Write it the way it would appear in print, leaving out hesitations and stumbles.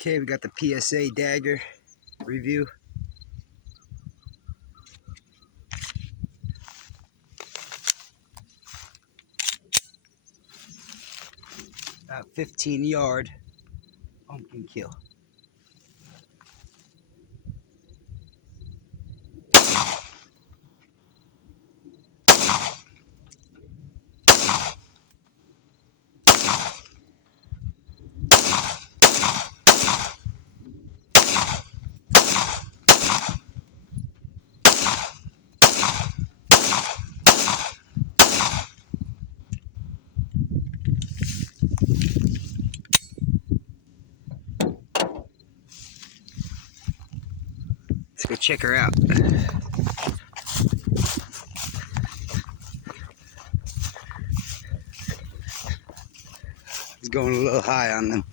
Okay, we got the PSA dagger review. About 15-yard pumpkin kill. Let's go check her out. It's going a little high on them.